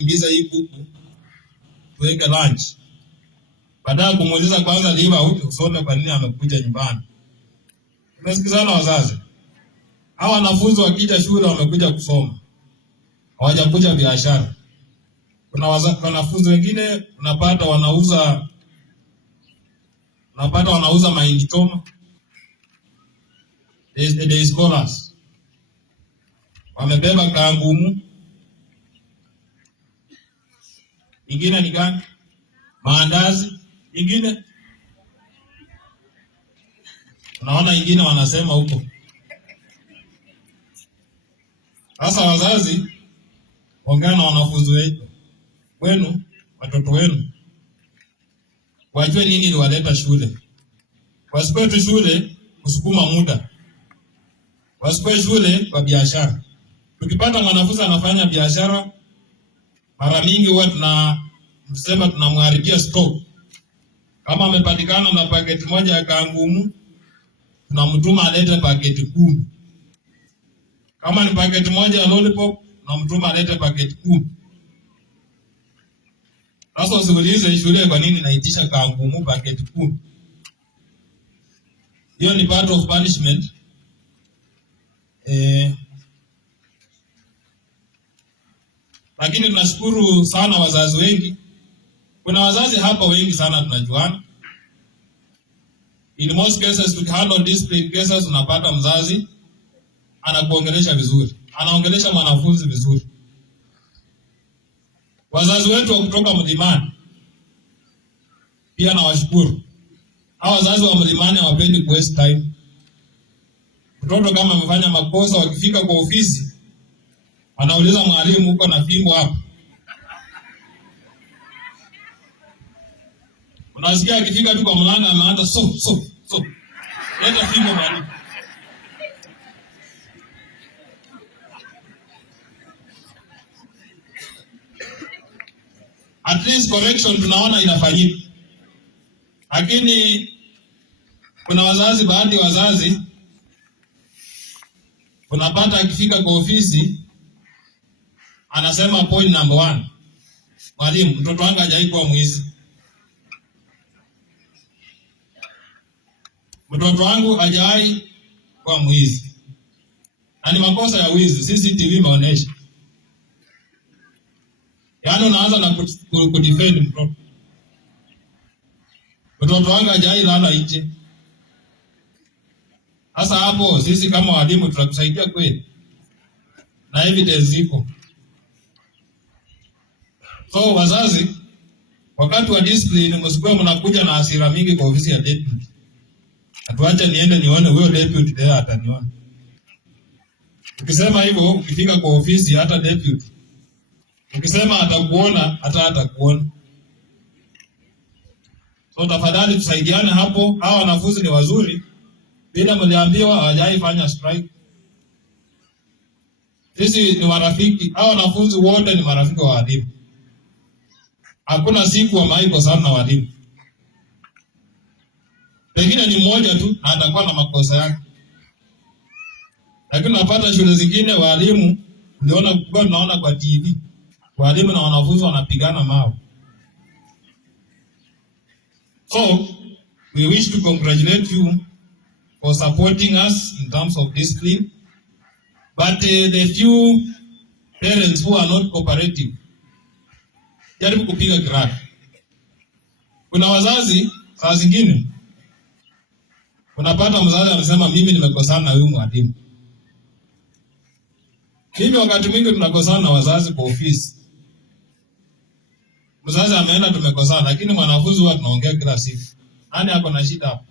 Ingiza hii kuku tuweke lunch. Baada kumuuliza kwanza liva huko usome kwa nini amekuja nyumbani. Tumesikizana wazazi. Hawa wanafunzi wakija shule wamekuja kusoma. Hawajakuja biashara. Kuna wanafunzi wengine unapata wanauza mahindi choma. They scholars. Wamebeba kangumu. Ingine ni gani? Maandazi. Ingine unaona ingine wanasema huko. Sasa wazazi, ongea na wanafunzi wenu, watoto wenu. Wajue nini iliwaleta shule. Wasikuwe tu shule kusukuma muda. Wasikuwe shule kwa biashara. Tukipata mwanafunzi anafanya biashara, mara mingi huwa tunamharibia stock. Kama amepatikana na paketi moja ya kangumu, tunamtuma alete paketi 10. Kama ni paketi moja ya lollipop, tunamtuma alete paketi 10. Sasa usiulize shule kwa nini naitisha kangumu paketi 10. Hiyo ni part of punishment. Lakini tunashukuru sana wazazi wengi. Kuna wazazi hapa wengi sana tunajuana. In most cases to handle discipline cases unapata mzazi anakuongelesha vizuri. Anaongelesha mwanafunzi vizuri. Wazazi wetu wa kutoka Mlimani pia nawashukuru. Hao wazazi wa Mlimani hawapendi waste time. Mtoto kama amefanya makosa wakifika kwa ofisi anauliza mwalimu uko na fimbo hapa. Unasikia akifika tu kwa mlango anaanza so. Leta fimbo mwalimu. At least correction tunaona inafanyika. Lakini kuna wazazi, baadhi ya wazazi unapata akifika kwa ofisi anasema point number 1. Mwalimu, mtoto wangu hajawahi kuwa mwizi. Mtoto wangu hajawahi kuwa mwizi. Na ni makosa ya wizi, CCTV imeonyesha. Yaani unaanza na kudefend mtoto. Mtoto wangu hajawahi lala nje. Sasa hapo sisi kama walimu tutakusaidia kweli? Na evidence ziko. So wazazi, wakati wa discipline msikuwe mnakuja na hasira mingi kwa ofisi ya deputy. Atuache niende nione huyo deputy leo ataniona. Ukisema hivyo ukifika kwa ofisi hata deputy, ukisema atakuona hata atakuona. So tafadhali tusaidiane hapo. Hawa wanafunzi ni wazuri. Bila mliambiwa hawajai fanya strike. Sisi ni marafiki. Hawa wanafunzi wote ni marafiki wa walimu. Hakuna siku wamaiko sana na walimu. Pengine ni mmoja tu na atakuwa na makosa yake. Lakini napata shule zingine walimu naona kwa TV. Walimu na wanafunzi wanapigana mawe. So, we wish to congratulate you for supporting us in terms of discipline. But the few parents who are not cooperative, jaribu kupiga kiraka. Kuna wazazi, saa zingine, unapata mzazi anasema mimi nimekosana na huyu mwalimu. Mimi wakati mwingi tunakosana na wazazi kwa ofisi. Mzazi ameenda tumekosana, lakini mwanafunzi huwa tunaongea kila siku. Nani ako na shida hapo?